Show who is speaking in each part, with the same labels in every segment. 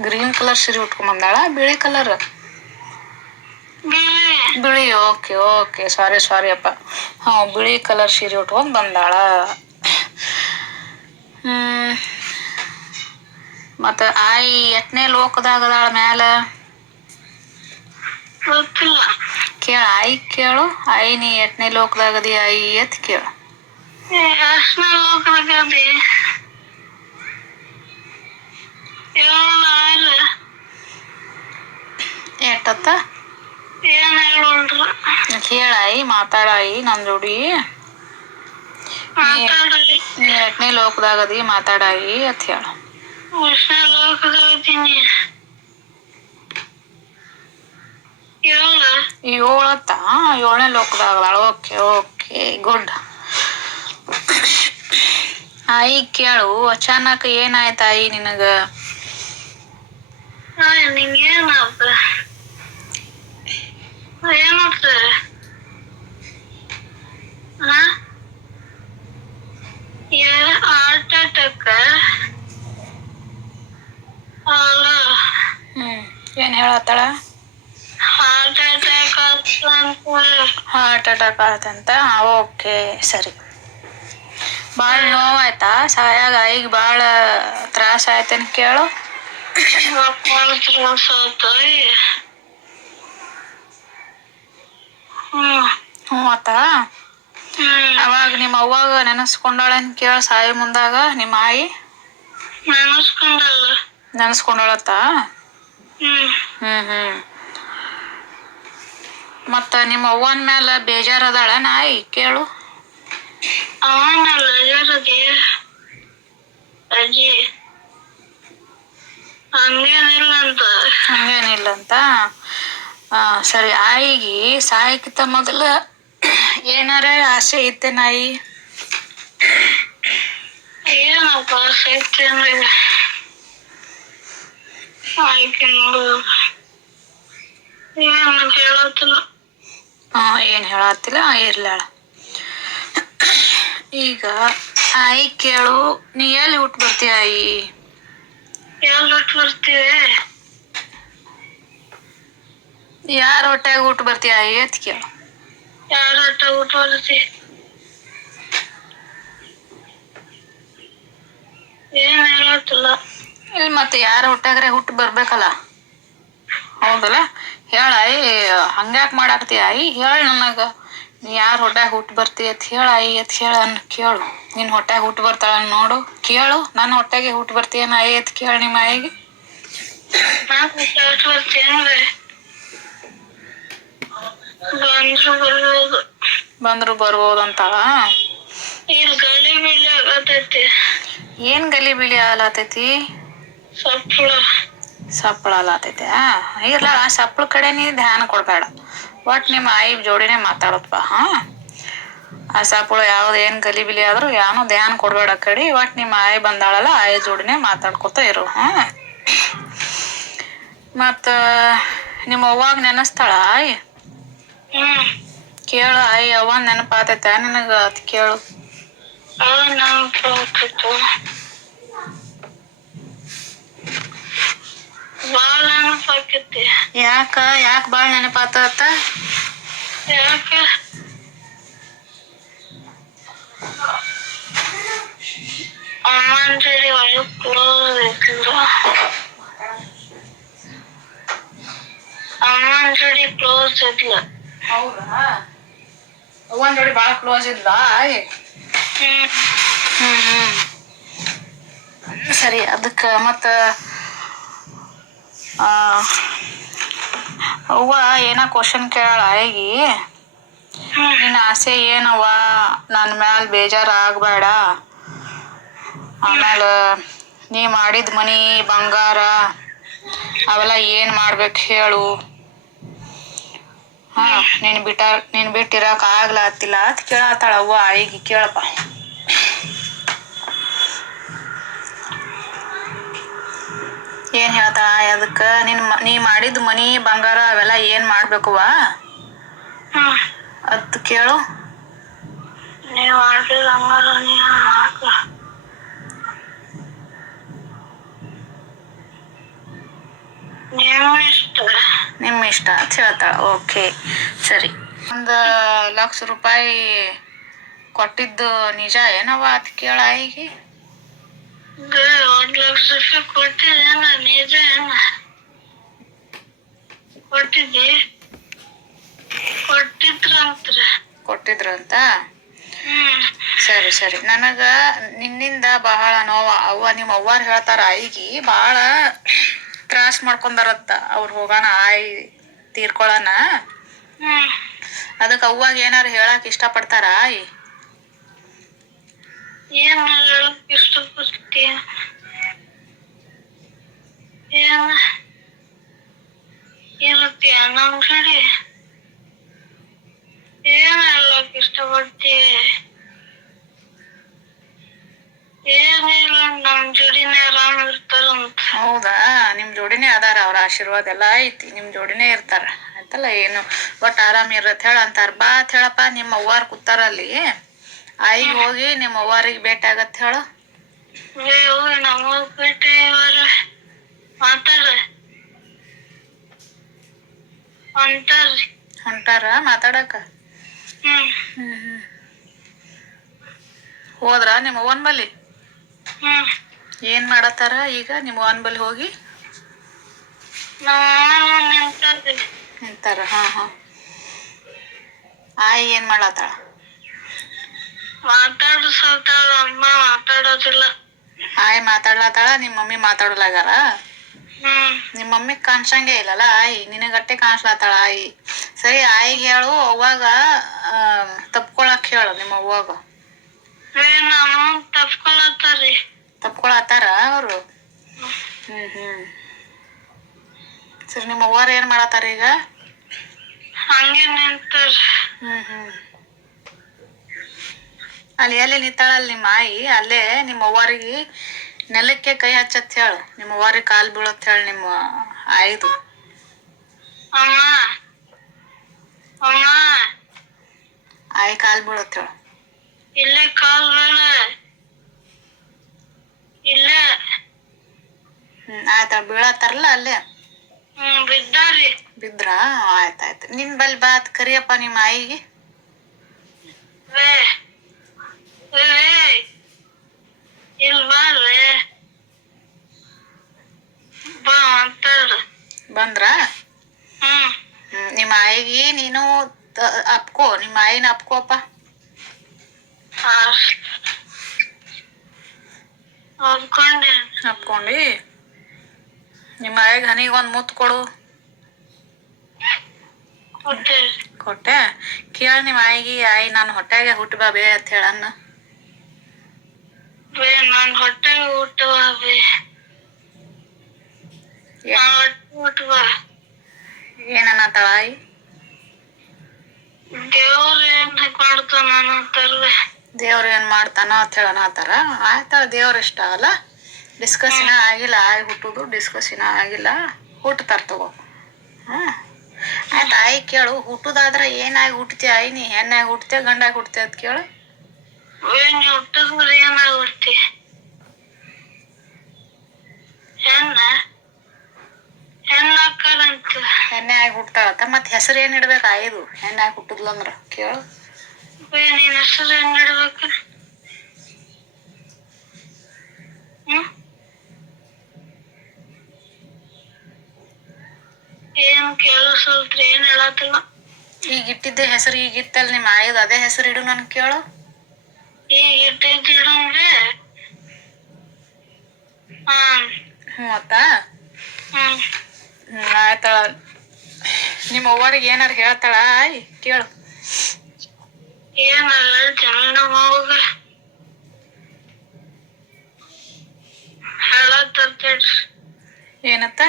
Speaker 1: Green colour ಸೀರೆ ಉಟ್ಕೊಂಡ್ ಬಂದಾಳ ಬಿಳಿ ಕಲರ್
Speaker 2: ಬಿಳಿ
Speaker 1: ಓಕೆ ಓಕೆ ಸಾರಿ ಸಾರಿ ಅಪ್ಪ. ಹಾಂ, ಬಿಳಿ ಕಲರ್ ಸೀರೆ ಉಟ್ಕೊಂಡ್ ಬಂದಾಳ. ಮತ್ತು ಆಯಿ ಎಟ್ನೇ ಲೋಕದಾಗ ಅದಾಳ ಮ್ಯಾಲ? ಕೇಳ, ಆಯಿ ಕೇಳು, ಆಯಿ ನೀ ಎಟ್ನೇ ಲೋಕದಾಗ ಅದಿ, ಆಯಿ ಎತ್ ಕೇಳು.
Speaker 2: ಲೋಕದಾಗ
Speaker 1: ಎಟ್ಟತ್ತ ಕೇಳಾಯಿ ಮಾತಾಡಾಯಿ ನನ್ನ ಜೋಡಿ. ನೀ ಎಟ್ನೇ ಲೋಕದಾಗ ಅದಿ ಮಾತಾಡಾಯಿ ಅಂತ ಹೇಳು. ಏಳತ್ತ? ಏಳನೇ ಲೋಕದಾಗ ಓಕೆ ಓಕೆ ಗುಡ್. ಆಯಿ ಕೇಳು ಅಚಾನಕ್ ಏನಾಯ್ತು ಆಯಿ ನಿನಗ
Speaker 2: ನಿಂಗೇನಪ್ಪ ಏನಪ್ಪ ಹಾ ಹಾರ್ಟ್ ಅಟ್ಯಾಕ್ ಅಲ್ಲ
Speaker 1: ಹ್ಮ್ ಏನ್ ಹೇಳತ್ತಾಳ
Speaker 2: ಹಾರ್ಟ್ ಅಟ್ಯಾಕ್ ಅಂತ
Speaker 1: ಹಾರ್ಟ್ ಅಟ್ಯಾಕ್ ಆತಂತ ಓಕೆ ಸರಿ ಭಾಳ ನೋವಾಯ್ತಾ ಸಾಯಾಗ ಈಗ ಭಾಳ ತ್ರಾಸ ಆಯ್ತೇನು ಕೇಳು
Speaker 2: ಹ್ಮ್
Speaker 1: ಹ್ಞೂ ಆತ
Speaker 2: ಹ್ಮ್
Speaker 1: ಅವಾಗ ನಿಮ್ಮ ಅವ್ವಾಗ ನೆನೆಸ್ಕೊಂಡಾಳನ್ ಕೇಳ ಸಾಯಿ ಮುಂದಾಗ ನಿಮ್ಮ ಆಯಿ?
Speaker 2: ನೆನಸ್ಕೊಂಡಲ್ಲ.
Speaker 1: ನೆನೆಸ್ಕೊಂಡಾಳತ್ತ?
Speaker 2: ಹ್ಮ್.
Speaker 1: ಹ್ಮ್ ಹ್ಮ್. ಮತ್ತ ನಿಮ್ಮ ಅವ್ವನ ಮ್ಯಾಲ ಬೇಜಾರದಾಳ ನಾಯಿ? ಕೇಳು.
Speaker 2: ಅವನಲ್ಲ ಯಾರದಿ ಅಜ್ಜಿ. ಹಂಗೇನಿಲ್ಲ ಅಂತ
Speaker 1: ಹಂಗೇನಿಲ್ಲ ಅಂತ ಆ, ಸರಿ ಆಯಿಗೆ ಸಾಯಕ್ಕಿಂತ ಮೊದಲ ಏನಾರ ಆಸೆ ಐತೆ ನಾಯಿ?
Speaker 2: ಏನಪ್ಪ ಸೈತಿ ಆಯ್ಕೆ ನೋಡು. ಏನು ಹೇಳತ್ತಿಲ್ಲ.
Speaker 1: ಹಾ ಏನು ಹೇಳತ್ತಿಲ್ಲ ಇರ್ಲಾಳ. ಈಗ ಆಯಿ ಕೇಳು ನೀ ಎಲ್ಲಿ ಹುಟ್ಟು ಬರ್ತೀಯ ಆಯಿ?
Speaker 2: ಎಲ್ಲಿ ಬಿಟ್ಟು ಬರ್ತೀವಿ
Speaker 1: ಯಾರ ಹೊಟ್ಯಾಗ ಊಟ ಬರ್ತೀಯ? ಏತ್ ಕೇಳ.
Speaker 2: ಯಾರ ಹೊಟ್ಟೆ ಊಟ ಬರ್ತಿ? ಏನ್ ಹೇಳತ್ತಿಲ್ಲ
Speaker 1: ಇಲ್ಲಿ ಮತ್ತೆ ಯಾರ ಹೊಟ್ಟೆಗ್ರೆ ಹುಟ್ಟ ಬರ್ಬೇಕಲ್ಲ? ಹೌದಲ್ಲ? ಹೇಳ ಆಯಿ ಹಂಗ್ಯಾಕ್ ಮಾಡಾಕ್ತಿ ಆಯಿ ಹೇಳ ನನಗ. ನೀ ಯಾರ ಹೊಟ್ಯಾಗ ಹುಟ್ಟು ಬರ್ತಿ ಅಂತ ಹೇಳ ಐ ಅಂತ ಹೇಳ ಅನ್ ಕೇಳು. ನಿನ್ನ ಹೊಟ್ಯಾಗ ಹುಟ್ಟು ಬರ್ತಾಳ ನೋಡು. ಕೇಳು ನನ್ನ ಹೊಟ್ಟೆಗೆ ಹುಟ್ಟು ಬರ್ತೀಯನ ಐ ಅಂತ ಕೇಳು ನಿಮ್ಮ ಆಯಿಗೆ.
Speaker 2: ಬಂದ್ರು ಬರ್ಬೋದು. ಇಲ್ಲಿ ಆಗತೈತಿ.
Speaker 1: ಏನ್ ಗಲಿ ಬಿಳಿ ಆಲಾತೈತಿ
Speaker 2: ಸಪ್ಪಳ.
Speaker 1: ಸಪ್ಪಳ ಆಲಾತೈತೆ ಆ? ಸಪ್ಪಳ ಕಡೆ ನೀ ಧ್ಯಾನ ಕೊಡ್ಬೇಡ. ಒಟ್ ನಿಮ್ಮ ಆಯಿ ಜೋಡಿನೇ ಮಾತಾಡೋದಪ್ಪ ಹಾ? ಆ ಸಾಪುಳ ಯಾವ್ದು ಏನ್ ಗಲಿಬಿಲಿ ಆದರೂ ಯಾನು ಧ್ಯಾನ ಕೊಡ್ಬೇಡ ಕಡಿ ಕಡೆ ಒಟ್ ನಿಮ್ಮ ಆಯಿ ಬಂದಾಳಲ್ಲ, ಆಯಿ ಜೋಡಿನೇ ಮಾತಾಡ್ಕೊತ ಇರು, ಹಾ? ಮತ್ತ, ನಿಮ್ಮ ಅವ್ವಾಗ ನೆನಸ್ತಾಳ ಆಯಿ? ಕೇಳು ಆಯಿ ಅವ್ವ ನೆನಪಾತೈತ? ನಿನಗ ಅದ್ ಕೇಳು.
Speaker 2: ಅವ ನೆನಪಾಕೈತಿ.
Speaker 1: ಯಾಕ? ಯಾಕ ಬಾಳ ನೆನಪಾತ
Speaker 2: ಯಾಕ? ಅಮ್ಮನ ಜೋಡಿ ಒಳಗೆ ಕ್ಲೋಸ್ ಅಮ್ಮನ ಜೋಡಿ ಕ್ಲೋಸ್ ಇದ್ಲ.
Speaker 1: ಹೌದಾ? ಅವ್ವನ್ ಜೋಡಿ ಬಾಳ ಕ್ಲೋಸ್ ಇದ್ಲ?
Speaker 2: ಹ್ಮ್.
Speaker 1: ಹ್ಮ್ ಹ್ಮ್. ಸರಿ ಅದಕ್ಕೆ ಮತ್ತ ಅವ್ವ ಏನ ಕ್ವಶನ್ ಕೇಳಾಳ?
Speaker 2: ಹ್ಮ್
Speaker 1: ನಿನ್ನ ಆಸೆ ಏನವ್ವ? ನನ್ನ ಮ್ಯಾಲ ಬೇಜಾರ ಆಗ್ಬೇಡ ಆಮೇಲೆ ನೀ ಮಾಡಿದ ಮನಿ, ಬಂಗಾರ, ಅವೆಲ್ಲ ಏನ್ ಮಾಡ್ಬೇಕು ಹೇಳು. ಹಾ, ನೀನ್ ಬಿಟ್ಟ ನೀನ್ ಬಿಟ್ಟಿರಕ್ ಆಗ್ಲಾತಿಲ್ಲ. ಅಂತ ಕೇಳತ್ತಾಳವ್ವ ಆಯಿಗಿ ಕೇಳಪ್ಪ. ಏನ್ ಹೇಳ್ತಾಳ ಅದಕ್ಕ ನಿನ್ ನೀ ಮಾಡಿದ ಮನಿ ಬಂಗಾರ ಅವೆಲ್ಲ ಏನ್ ಮಾಡ್ಬೇಕವ್ವ?
Speaker 2: ಹ್ಮ್
Speaker 1: ಅದ್ ಕೇಳು.
Speaker 2: ಹಂಗಾರ ನೀವು ಹಾಕ
Speaker 1: ಮಮ್ಮಿ ಇಷ್ಟ. ಅಂತ ಹೇಳ್ತಾಳ ಓಕೆ. ಸರಿ. ಒಂದು ಲಕ್ಷ ರೂಪಾಯಿ ಕೊಟ್ಟಿದ್ದು ನಿಜ ಏನವ ಅಂತ ಕೇಳ
Speaker 2: ಒಂದ್ ಲಕ್ಷ ಕೊಟ್ಟಿದ್ದೇನ ಕೊಟ್ಟಿದ್ದಿ ಕೊಟ್ಟಿದ್ರಂತ್ರ.
Speaker 1: ಕೊಟ್ಟಿದ್ರಂತ? ಸರಿ ಸರಿ. ನನಗ ನಿನ್ನಿಂದ ಬಹಳ ನೋವ. ಅವ್ವ ನಿಮ್ಮ ಅವ್ವಾರು ಹೇಳ್ತಾರ ಆಯಿಗಿ ಬಹಳ ತ್ರಾಸ್ ಮಾಡ್ಕೊಂಡಾರತ್ತ. ಅವ್ರು ಹೋಗೋಣ ಆಯಿ ತೀರ್ಕೊಳ್ಳೋಣ
Speaker 2: ಹ್ಮ್.
Speaker 1: ಅದಕ್ಕೆ ಅವ್ವಾಗ ಏನಾರು ಹೇಳಕ್ ಇಷ್ಟಪಡ್ತಾರ ಆಯಿ?
Speaker 2: ಏನ್ ಹೇಳಕ್ ಇಷ್ಟಪಡ್ತೀಯ ಏನ ಇರುತ್ತೀಯ ನಮ್ ಕಡೆ ಏನ್ ಹೇಳಕ್ ಇಷ್ಟಪಡ್ತೀಯ ಏನಿಲ್ಲ ನಮ್ ಜೋಡಿನೇ ಆರಾಮ್ ಇರ್ತಾರಂತ
Speaker 1: ಹೌದಾ? ನಿಮ್ ಜೋಡಿನೇ ಅದಾರ, ಅವ್ರ ಆಶೀರ್ವಾದ ಎಲ್ಲ ಐತಿ, ನಿಮ್ ಜೋಡಿನೇ ಇರ್ತಾರ. ಆಯ್ತಲ್ಲ ಏನು? ಒಟ್ಟ ಆರಾಮ್ ಇರತ್ ಹೇಳ ಅಂತಾರ. ಬಾ ಅಂತ ಹೇಳಪ್ಪ, ನಿಮ್ಮ ಅವ್ವಾರ್ ಕೂತಾರ ಅಲ್ಲಿ ಆಯಿಗೆ ಹೋಗಿ ನಿಮ್ಮ ಅವ್ವಾರಿಗೆ ಭೇಟಿ ಆಗತ್ತೆ ಹೇಳು
Speaker 2: ಅಯ್ಯೋ ನಮ್ಮ ಭೇಟಿ ಇವರು ಮಾತಾಡ ಅಂತಾರ್ರಿ.
Speaker 1: ಹೊಂಟಾರ ಮಾತಾಡಕ?
Speaker 2: ಹ್ಮ್.
Speaker 1: ಹೋದ್ರ ನಿಮ್ಮ ಅವ್ವನ ಬಲ್ಲಿ?
Speaker 2: ಹ್ಮ್.
Speaker 1: ಏನ್ ಮಾಡತ್ತಾರ ಈಗ ನಿಮ್ಮ ಅವ್ವನ ಬಲ್ಲಿ ಹೋಗಿ? ನಿಂತಾರ ಹಾ ಹಾ. ಆಯ್ ಏನ್ ಮಾಡತ್ತಾಳ?
Speaker 2: ಮಾತಾಡಿಸತ್ತಾಳ ಅಮ್ಮ ಮಾತಾಡೋದಿಲ್ಲ.
Speaker 1: ಆಯ್ ಮಾತಾಡ್ಲತ್ತಾಳ? ನಿಮ್ಮ ಮಮ್ಮಿ ಮಾತಾಡ್ಲಾಗಾರ
Speaker 2: ಹ್ಮ್.
Speaker 1: ನಿಮ್ಮ ಮಮ್ಮಿ ಕಾಣ್ಸಂಗೆ ಇಲ್ಲಲ್ಲ ಆಯಿ ನಿನಗಟ್ಟೆ ಕಾಣಿಸ್ಲಾತಾಳ ಆಯಿ? ಸರಿ ಆಯಿಗೆ ಹೇಳು ಅವಾಗ ತಪ್ಕೊಳಕ್ ಹೇಳು ನಿಮ್ಮ ಅವ್ವಾಗ.
Speaker 2: ಏ ನಮ್ಮ ತಪ್ಕೊಳತ್ತಾರ್ರಿ
Speaker 1: ತಪ್ಕೊಳತ್ತಾರ. ಅವರು? ಹ್ಮ್ ಹ್ಮ್. ಸರಿ ನಿಮ್ಮ ಅವ್ವಾರ ಏನ್ ಮಾಡತ್ತಾರ ಈಗ
Speaker 2: ಹಂಗೆ ನಿಂತಾರ.
Speaker 1: ಹ್ಮ್ ಹ್ಮ್. ಅಲ್ಲಿ ಎಲ್ಲಿ ನಿಂತಾಳಲ್ಲ ನಿಮ್ಮ ಆಯಿ? ಅಲ್ಲೇ ನಿಮ್ಮ ಅವ್ವಾರಿಗೆ ನೆಲಕ್ಕೆ ಕೈ ಹಚ್ಚತ್ ಹೇಳು. ನಿಮ್ಮ ಅವ್ವಾರಿಗೆ ಕಾಲ್ ಬೀಳತ್ ಹೇಳು ನಿಮ್ಮ ಆಯ್ದು. ಆಯಿ ಕಾಲ್ ಬೀಳತ್ ಹೇಳು.
Speaker 2: ಇಲ್ಲ ಕಾಲ್ ಬೀಳ. ಇಲ್ಲ.
Speaker 1: ಹ್ಮ್ ಆಯ್ತ ಬೀಳತ್ತಾರಲ್ಲ ಅಲ್ಲೇ?
Speaker 2: ಬಿದ್ದಾರಿ
Speaker 1: ಬಿದ್ರ? ಆಯ್ತಾಯ್ತು ನಿನ್ ಬಲ್ ಬಾತ್ ಕರಿಯಪ್ಪ ನಿಮ್ಮ ಆಯಿಗೆ
Speaker 2: ರೇ ರೇ ಇಲ್ ಬಾರ್ರಿ ಬಾ ಮಾತಾಡ
Speaker 1: ಬಂದ್ರ?
Speaker 2: ಹ್ಮ್
Speaker 1: ನಿಮ್ಮ ಆಯಿಗೆ ನೀನು ಅಪ್ಕೋ ನಿಮ್ಮ ಆಯಿನ ಅಪ್ಕೋಪ್ಪ ಅಪ್ಕೊಂಡಿ. ನಿಮ್ಮ ಆಯಿಗೆ ಹನಿಗೆ ಒಂದು ಮುತ್ತು ಕೊಡು.
Speaker 2: ಕೊಟ್ಟೆ.
Speaker 1: ಕೇಳ ನಿಮ್ಮ ಆಯಿಗೆ ಆಯಿ ನಾನು ಹೊಟ್ಟೆಗೆ ಹುಟ್ಟು ಬಾ ಅಂತ ಹೇಳನ್ನ.
Speaker 2: ಬೇ ನಾನು ಹೊಟ್ಟೆಗೆ ಊಟ ಬಾ. ಬೇ ನನ್ ಹೊಟ್ಟೆ ಊಟ ಬಾ
Speaker 1: ಏನನ್ನತ್ತಾಳ ಆಯಿ
Speaker 2: ದೇವ್ರ ಏನ್ ಮಾಡ್ತಾನ ಅಂತಾರ್ರಿ
Speaker 1: ದೇವ್ರು ಏನ್ ಮಾಡ್ತಾನ ಅಂತ ಹೇಳನ ಆತಾರ ಆಯ್ತ ದೇವ್ರ ಇಷ್ಟ ಅಲ್ಲ? ಡಿಸ್ಕಸಿನ ಆಗಿಲ್ಲ ಆಯಿ ಹುಟ್ಟುದು ಡಿಸ್ಕಸಿನ ಆಗಿಲ್ಲ. ಹುಟ್ಟತಾರ ತಗೋ. ಹ್ಮ್ ಆಯ್ತು ಆಯಿ ಕೇಳು. ಹುಟ್ಟುದಾದ್ರ ಏನಾಗಿ ಹುಟ್ತಿ ಆಯಿ ನೀ ಹೆಣ್ಣಾಗಿ ಹುಟ್ತೆ ಗಂಡಾಗಿ ಹುಟ್ತೆ ಅಂತ ಕೇಳು.
Speaker 2: ಬೇ ನೀ ಹುಟ್ಟಿದ್ರೆ ಏನಾಗ್ಬಿಡ್ತಿ
Speaker 1: ಹೆಸರು ಏನ್ ಇಡ್ಬೇಕು? ಆಯ್ದು. ಹೆಣ್ಣಾಗಿ ಹುಟ್ಟಿದ್ಲು ಅಂದ್ರ. ಕೇಳು.
Speaker 2: ನೀನ್ ಹೆಸರು ಏನ್ ಇಡ್ಬೇಕು? ಹ್ಮ್? ಏನ್ ಕೇಳಿಸಲ್ತ್ರಿ ಏನ್ ಹೇಳತ್ತಿಲ್ಲ
Speaker 1: ಈಗ ಇಟ್ಟಿದ್ದೆ ಹೆಸರು ಈಗ ಇತ್ತಲ್ಲ ನಿಮ್ಮ ಆಯ್ದು. ಅದೇ ಹೆಸರು ಇಡು ನನ್ ಕೇಳು.
Speaker 2: ಈಗ ಇಟ್ಟಿದ್ದಿಡಂದ್ರೆ ಹಾ
Speaker 1: ಮತ್ತ?
Speaker 2: ಹ್ಮ್.
Speaker 1: ಹ್ಮ್ ಆಯ್ತ ನಿಮ್ಮ ಅವ್ವರಿಗೆ ಏನಾರ ಹೇಳ್ತಾಳ? ಆಯ್ ಕೇಳು. ಏನತ್ತ?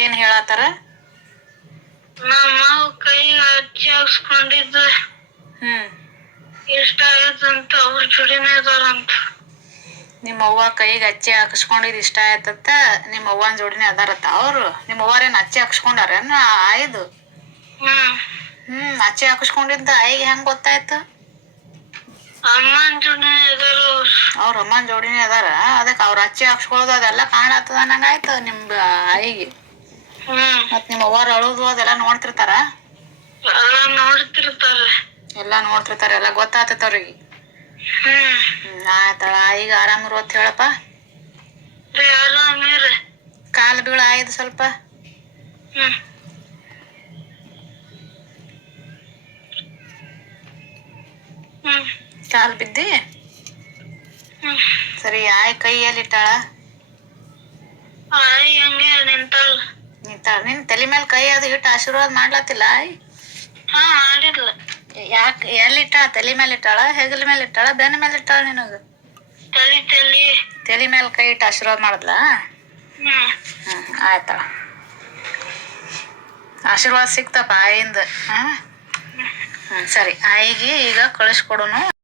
Speaker 1: ಏನ್ ಹೇಳತ್ತಾರ?
Speaker 2: ನಮ್ಮ ಮಾವ ಅಜ್ಜಿ ಹಾಕ್ಸ್ಕೊಂಡಿದ್ದು. ಇಷ್ಟ ಆಯ್ತಂತ ಅವ್ರ ಜೋಡಿನೇ ಇದಾರಂತ
Speaker 1: ನಿಮ್ಮ ಅವ್ವ ಕೈಗೆ ಅಚ್ಚಿ ಹಾಕಿಸ್ಕೊಂಡಿದ್ ಇಷ್ಟ ಆಯ್ತತ್ತ ನಿಮ್ಮ ಅವ್ವನ ಜೋಡಿನೇ ಅದಾರತ್ತ ಅವ್ರು? ನಿಮ್ಮ ಅಚ್ಚಿ ಹಚ್ಚಿ ಹಾಕ್ಸ್ಕೊಂಡಾರೇನ ಆಯ್ದು?
Speaker 2: ಹ್ಮ್.
Speaker 1: ಹ್ಮ್ ಅಚ್ಚಿ ಹಾಕಿಸ್ಕೊಂಡಿದ್ದ ಆಯಿಗೆ ಹೆಂಗ್ ಗೊತ್ತಾಯ್ತು?
Speaker 2: ಅಮ್ಮನ ಜೋಡಿ ಇದಾರು ಅವ್ರ.
Speaker 1: ಅಮ್ಮನ ಜೋಡಿನೇ ಅದಾರ? ಅದಕ್ಕೆ ಅವ್ರ ಅಚ್ಚಿ ಹಾಕ್ಸ್ಕೊಳ್ಳೋದು ಅದೆಲ್ಲ ಕಾಣತ್ತದ ನಂಗಾಯ್ತು ನಿಮ್ದು ಆಯಿಗೆ?
Speaker 2: ಹ್ಮ್.
Speaker 1: ಮತ್ ನಿಮ್ಮ ಅವ್ವಾರ ಅಳೋದು ಅದೆಲ್ಲ ನೋಡ್ತಿರ್ತಾರ?
Speaker 2: ಎಲ್ಲ ನೋಡ್ತಿರ್ತಾರೆ
Speaker 1: ಎಲ್ಲ ನೋಡ್ತಿರ್ತಾರ ಎಲ್ಲಾ ಗೊತ್ತಾಗ್ತೈತೆ ಅವ್ರಿಗೆ.
Speaker 2: ಹ್ಮ್.
Speaker 1: ಹ್ಮ್ ಆಯ್ತಳ ಈಗ ಆರಾಮಿರು ಅಂತ ಹೇಳಪ್ಪ.
Speaker 2: ರೀ ಆರಾಮಿರಿ
Speaker 1: ಕಾಲು ಬೀಳ ಆಯ್ದು ಸ್ವಲ್ಪ.
Speaker 2: ಹ್ಮ್. ಹ್ಮ್.
Speaker 1: ಕಾಲು ಬಿದ್ದಿ?
Speaker 2: ಹ್ಮ್.
Speaker 1: ಸರಿ ಆಯ್ ಕೈ ಎಲ್ಲಿಟ್ಟಾಳ
Speaker 2: ಆಯ್ ಹಂಗೆ ನಿಂತಾಳ.
Speaker 1: ನಿಂತಾಳ ನಿನ್ ತಲೆ ಮೇಲೆ ಕೈ ಅದು ಇಟ್ಟು ಆಶೀರ್ವಾದ ಮಾಡ್ಲತ್ತಿಲ್ಲ ಆಯ್.
Speaker 2: ಹಾ ಮಾಡಿದ್ಲ.
Speaker 1: ಯಾಕ ಎಲ್ಲಿಟ್ಟಾಳ? ತಲೆ ಮೇಲೆ ಇಟ್ಟಾಳ ಹೆಗಲ ಮೇಲೆ ಇಟ್ಟಾಳ ಬೆನ್ನ ಮೇಲೆ ಇಟ್ಟಾಳ ನಿನಗ?
Speaker 2: ತಲಿ ತಲಿ.
Speaker 1: ತಲಿ ಮೇಲೆ ಕೈ ಇಟ್ಟು ಆಶೀರ್ವಾದ ಮಾಡಿದ್ಲಾ?
Speaker 2: ಹ್ಮ್.
Speaker 1: ಹ್ಮ್ ಆಯ್ತಳ ಆಶೀರ್ವಾದ ಸಿಕ್ತಪ್ಪ ಆಯಿಂದ. ಹ್ಮ್. ಹ್ಮ್ ಸರಿ. ಆಯಿಗೆ ಈಗ ಕಳಿಸ್ಕೊಡುನು.